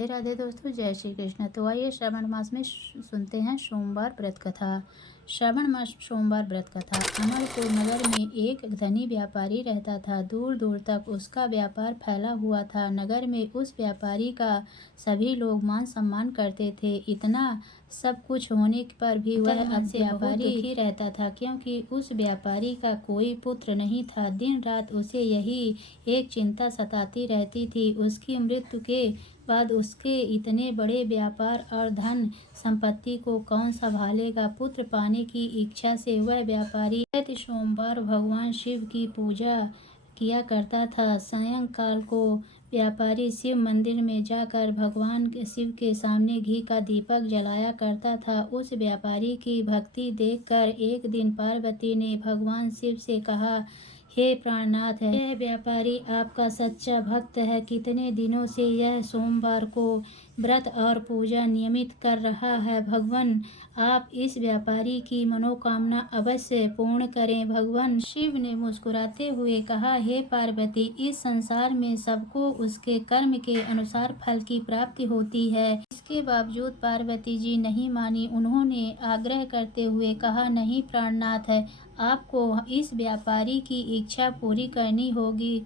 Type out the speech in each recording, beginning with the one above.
राधे राधे दोस्तों, जय श्री कृष्ण। तो आइए श्रावण मास में सुनते हैं सोमवार व्रत कथा। श्रावण मास सोमवार व्रत कथा। अमरपुर नगर में एक धनी व्यापारी रहता था। दूर दूर तक उसका व्यापार फैला हुआ था। नगर में उस व्यापारी का सभी लोग मान सम्मान करते थे। इतना सब कुछ होने पर भी वह अपने व्यापारी दुखी रहता था, क्योंकि उस व्यापारी का कोई पुत्र नहीं था। दिन रात उसे यही एक चिंता सताती रहती थी, उसकी मृत्यु के बाद उसके इतने बड़े व्यापार और धन संपत्ति को कौन संभालेगा। पुत्र पाने की इच्छा से वह व्यापारी प्रति सोमवार भगवान शिव की पूजा किया करता था। सायंकाल को व्यापारी शिव मंदिर में जाकर भगवान शिव के सामने घी का दीपक जलाया करता था। उस व्यापारी की भक्ति देखकर एक दिन पार्वती ने भगवान शिव से कहा, हे प्राणनाथ, यह व्यापारी आपका सच्चा भक्त है। कितने दिनों से यह सोमवार को व्रत और पूजा नियमित कर रहा है। भगवान आप इस व्यापारी की मनोकामना अवश्य पूर्ण करें। भगवान शिव ने मुस्कुराते हुए कहा, हे पार्वती, इस संसार में सबको उसके कर्म के अनुसार फल की प्राप्ति होती है। इसके बावजूद पार्वती जी नहीं मानी। उन्होंने आग्रह करते हुए कहा, नहीं प्राणनाथ, है आपको इस व्यापारी की इच्छा पूरी करनी होगी।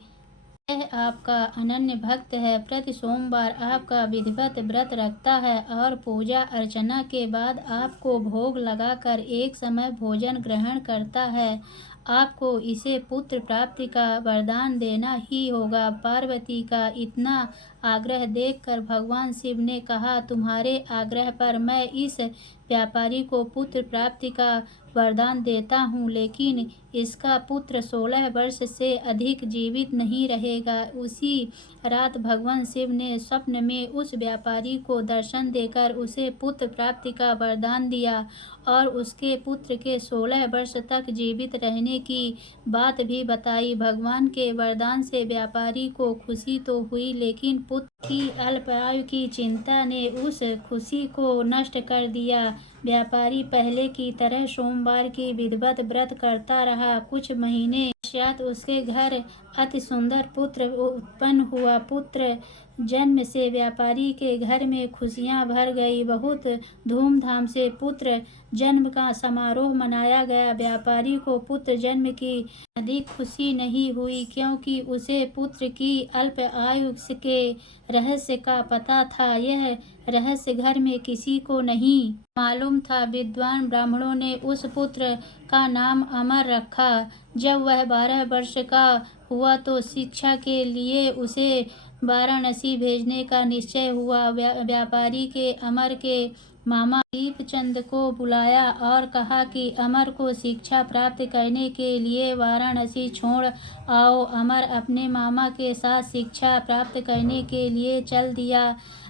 यह आपका अनन्य भक्त है। प्रति सोमवार आपका विधिवत व्रत रखता है और पूजा अर्चना के बाद आपको भोग लगाकर एक समय भोजन ग्रहण करता है। आपको इसे पुत्र प्राप्ति का वरदान देना ही होगा। पार्वती का इतना आग्रह देखकर भगवान शिव ने कहा, तुम्हारे आग्रह पर मैं इस व्यापारी को पुत्र प्राप्ति का वरदान देता हूँ, लेकिन इसका पुत्र 16 वर्ष से अधिक जीवित नहीं रहेगा। उसी रात भगवान शिव ने स्वप्न में उस व्यापारी को दर्शन देकर उसे पुत्र प्राप्ति का वरदान दिया और उसके पुत्र के 16 वर्ष तक जीवित रहने की बात भी बताई। भगवान के वरदान से व्यापारी को खुशी तो हुई, लेकिन पुत्र की अल्पायु की चिंता ने उस खुशी को नष्ट कर दिया। व्यापारी पहले की तरह सोमवार की विधिवत व्रत करता रहा। कुछ महीने पश्चात उसके घर अति सुंदर पुत्र उत्पन्न हुआ। पुत्र जन्म से व्यापारी के घर में खुशियां भर गई। बहुत धूमधाम से पुत्र जन्म का समारोह मनाया गया। व्यापारी को पुत्र जन्म की अधिक खुशी नहीं हुई, क्योंकि उसे पुत्र की अल्प आयु के रहस्य का पता था। यह रहस्य घर में किसी को नहीं मालूम था। विद्वान ब्राह्मणों ने उस पुत्र का नाम अमर रखा। जब वह 12 वर्ष का हुआ तो शिक्षा के लिए उसे वाराणसी भेजने का निश्चय हुआ। व्यापारी के अमर के मामा दीपचंद को बुलाया और कहा कि अमर को शिक्षा प्राप्त करने के लिए वाराणसी छोड़ आओ। अमर अपने मामा के साथ शिक्षा प्राप्त करने के लिए चल दिया।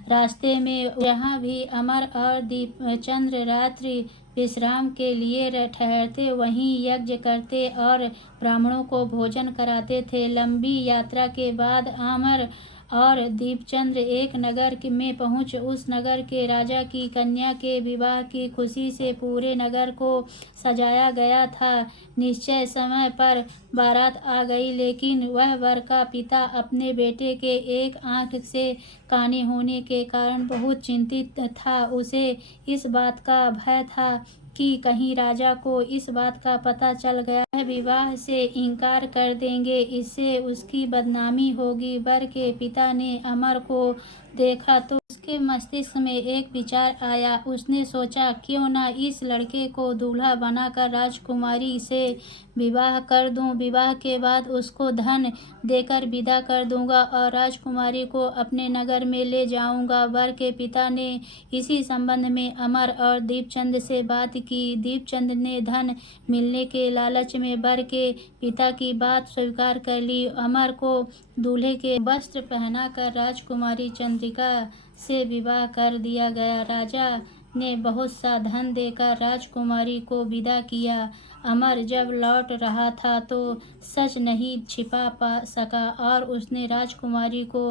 रास्ते में जहाँ भी अमर और दीपचंद रात्रि विश्राम के लिए ठहरते, वहीं यज्ञ करते और ब्राह्मणों को भोजन कराते थे। लंबी यात्रा के बाद अमर और दीपचंद एक नगर में पहुंच उस नगर के राजा की कन्या के विवाह की खुशी से पूरे नगर को सजाया गया था। निश्चय समय पर बारात आ गई, लेकिन वह वर का पिता अपने बेटे के एक आंख से काने होने के कारण बहुत चिंतित था। उसे इस बात का भय था कि कहीं राजा को इस बात का पता चल गया, वह विवाह से इनकार कर देंगे, इससे उसकी बदनामी होगी। वर के पिता ने अमर को देखा तो उसके मस्तिष्क में एक विचार आया। उसने सोचा, क्यों न इस लड़के को दूल्हा बनाकर राजकुमारी से विवाह कर दूं। विवाह के बाद उसको धन देकर विदा कर दूंगा और राजकुमारी को अपने नगर में ले जाऊंगा। वर के पिता ने इसी संबंध में अमर और दीपचंद से बात की। दीपचंद ने धन मिलने के लालच में वर के पिता की बात स्वीकार कर ली। अमर को दूल्हे के वस्त्र पहनाकर राजकुमारी चंद्रिका से विवाह कर दिया गया। राजा ने बहुत सा धन देकर राजकुमारी को विदा किया। अमर जब लौट रहा था तो सच नहीं छिपा पा सका और उसने राजकुमारी को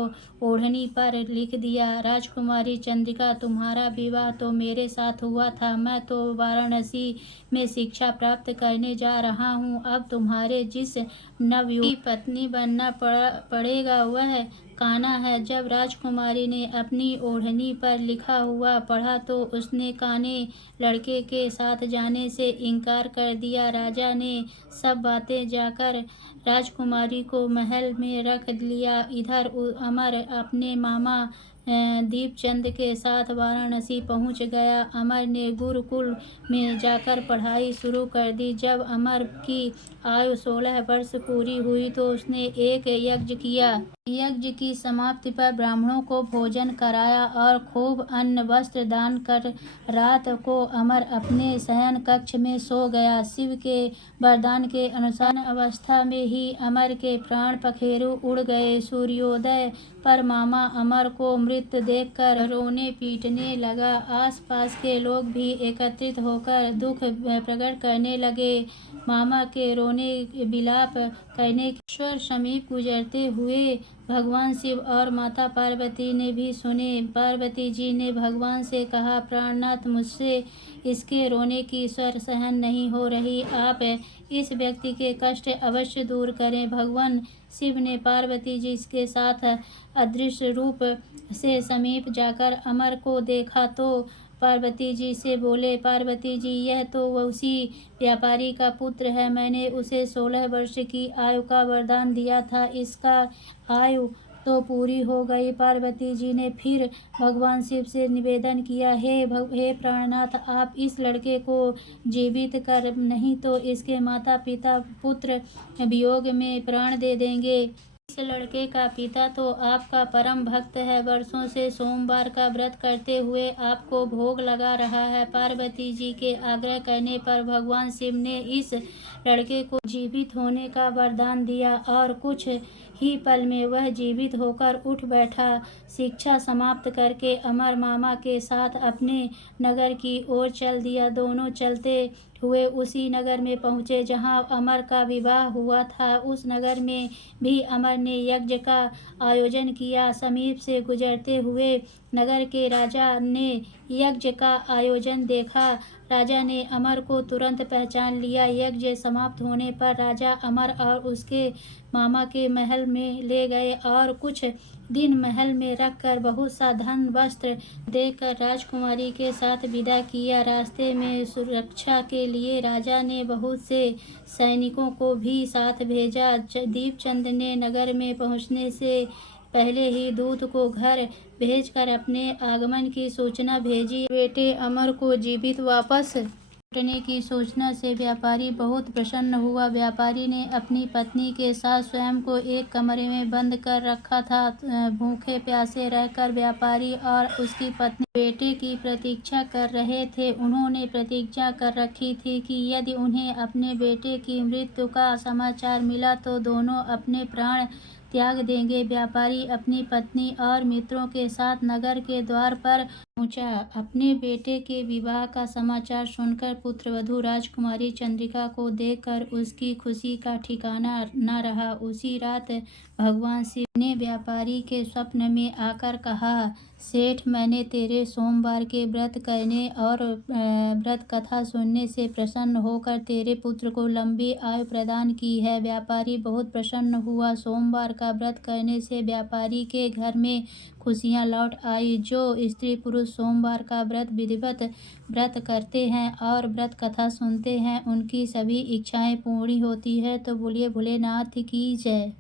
ओढ़नी पर लिख दिया, राजकुमारी चंद्रिका, तुम्हारा विवाह तो मेरे साथ हुआ था। मैं तो वाराणसी में शिक्षा प्राप्त करने जा रहा हूँ। अब तुम्हारे जिस नवयुवती पत्नी बनना पड़ेगा वह काना है। जब राजकुमारी ने अपनी ओढ़नी पर लिखा हुआ पढ़ा तो उसने काने लड़के के साथ जाने से इनकार कर दिया। राजा ने सब बातें जाकर राजकुमारी को महल में रख लिया। इधर अमर अपने मामा दीपचंद के साथ वाराणसी पहुंच गया। अमर ने गुरुकुल में जाकर पढ़ाई शुरू कर दी। जब अमर की आयु 16 वर्ष पूरी हुई तो उसने एक यज्ञ किया। यज्ञ की समाप्ति पर ब्राह्मणों को भोजन कराया और खूब अन्न वस्त्र दान कर रात को अमर अपने शयन कक्ष में सो गया। शिव के वरदान के अनुसार अवस्था में ही अमर के प्राण पखेरु उड़ गए। सूर्योदय पर मामा अमर को मृत देखकर रोने पीटने लगा। आसपास के लोग भी एकत्रित होकर दुख प्रकट करने लगे। मामा के रोने विलाप करने के ईश्वर समीप गुजरते हुए भगवान शिव और माता पार्वती ने भी सुने। पार्वती जी ने भगवान से कहा, प्राणनाथ, मुझसे इसके रोने की स्वर सहन नहीं हो रही, आप इस व्यक्ति के कष्ट अवश्य दूर करें। भगवान शिव ने पार्वती जी के साथ अदृश्य रूप से समीप जाकर अमर को देखा तो पार्वती जी से बोले, पार्वती जी, यह तो उसी व्यापारी का पुत्र है। मैंने उसे 16 वर्ष की आयु का वरदान दिया था, इसका आयु तो पूरी हो गई। पार्वती जी ने फिर भगवान शिव से निवेदन किया, हे प्राणनाथ, आप इस लड़के को जीवित कर, नहीं तो इसके माता पिता पुत्र वियोग में प्राण दे देंगे। इस लड़के का पिता तो आपका परम भक्त है, वर्षों से सोमवार का व्रत करते हुए आपको भोग लगा रहा है। पार्वती जी के आग्रह करने पर भगवान शिव ने इस लड़के को जीवित होने का वरदान दिया और कुछ ही पल में वह जीवित होकर उठ बैठा। शिक्षा समाप्त करके अमर मामा के साथ अपने नगर की ओर चल दिया। दोनों चलते हुए उसी नगर में पहुँचे जहाँ अमर का विवाह हुआ था। उस नगर में भी अमर ने यज्ञ का आयोजन किया। समीप से गुजरते हुए नगर के राजा ने यज्ञ का आयोजन देखा। राजा ने अमर को तुरंत पहचान लिया। यज्ञ समाप्त होने पर राजा अमर और उसके मामा के महल में ले गए और कुछ दिन महल में रखकर बहुत सा धन वस्त्र देकर राजकुमारी के साथ विदा किया। रास्ते में सुरक्षा के लिए राजा ने बहुत से सैनिकों को भी साथ भेजा। दीपचंद ने नगर में पहुंचने से पहले ही दूत को घर भेजकर अपने आगमन की सूचना भेजी। बेटे अमर को जीवित वापस लौटने की सूचना से व्यापारी बहुत प्रसन्न हुआ। व्यापारी ने अपनी पत्नी के साथ स्वयं को एक कमरे में बंद कर रखा था। भूखे प्यासे रहकर व्यापारी और उसकी पत्नी बेटे की प्रतीक्षा कर रहे थे। उन्होंने प्रतिज्ञा कर रखी थी कि यदि उन्हें अपने बेटे की मृत्यु का समाचार मिला तो दोनों अपने प्राण त्याग देंगे। व्यापारी अपनी पत्नी और मित्रों के साथ नगर के द्वार पर पहुंचा। अपने बेटे के विवाह का समाचार सुनकर पुत्रवधू राजकुमारी चंद्रिका को देखकर उसकी खुशी का ठिकाना न रहा। उसी रात भगवान शिव ने व्यापारी के स्वप्न में आकर कहा, सेठ, मैंने तेरे सोमवार के व्रत करने और व्रत कथा सुनने से प्रसन्न होकर तेरे पुत्र को लंबी आयु प्रदान की है। व्यापारी बहुत प्रसन्न हुआ। सोमवार का व्रत करने से व्यापारी के घर में खुशियां लौट आई। जो स्त्री पुरुष सोमवार का व्रत विधिवत व्रत करते हैं और व्रत कथा सुनते हैं उनकी सभी इच्छाएं पूरी होती है। तो बोलिए भोलेनाथ की जय।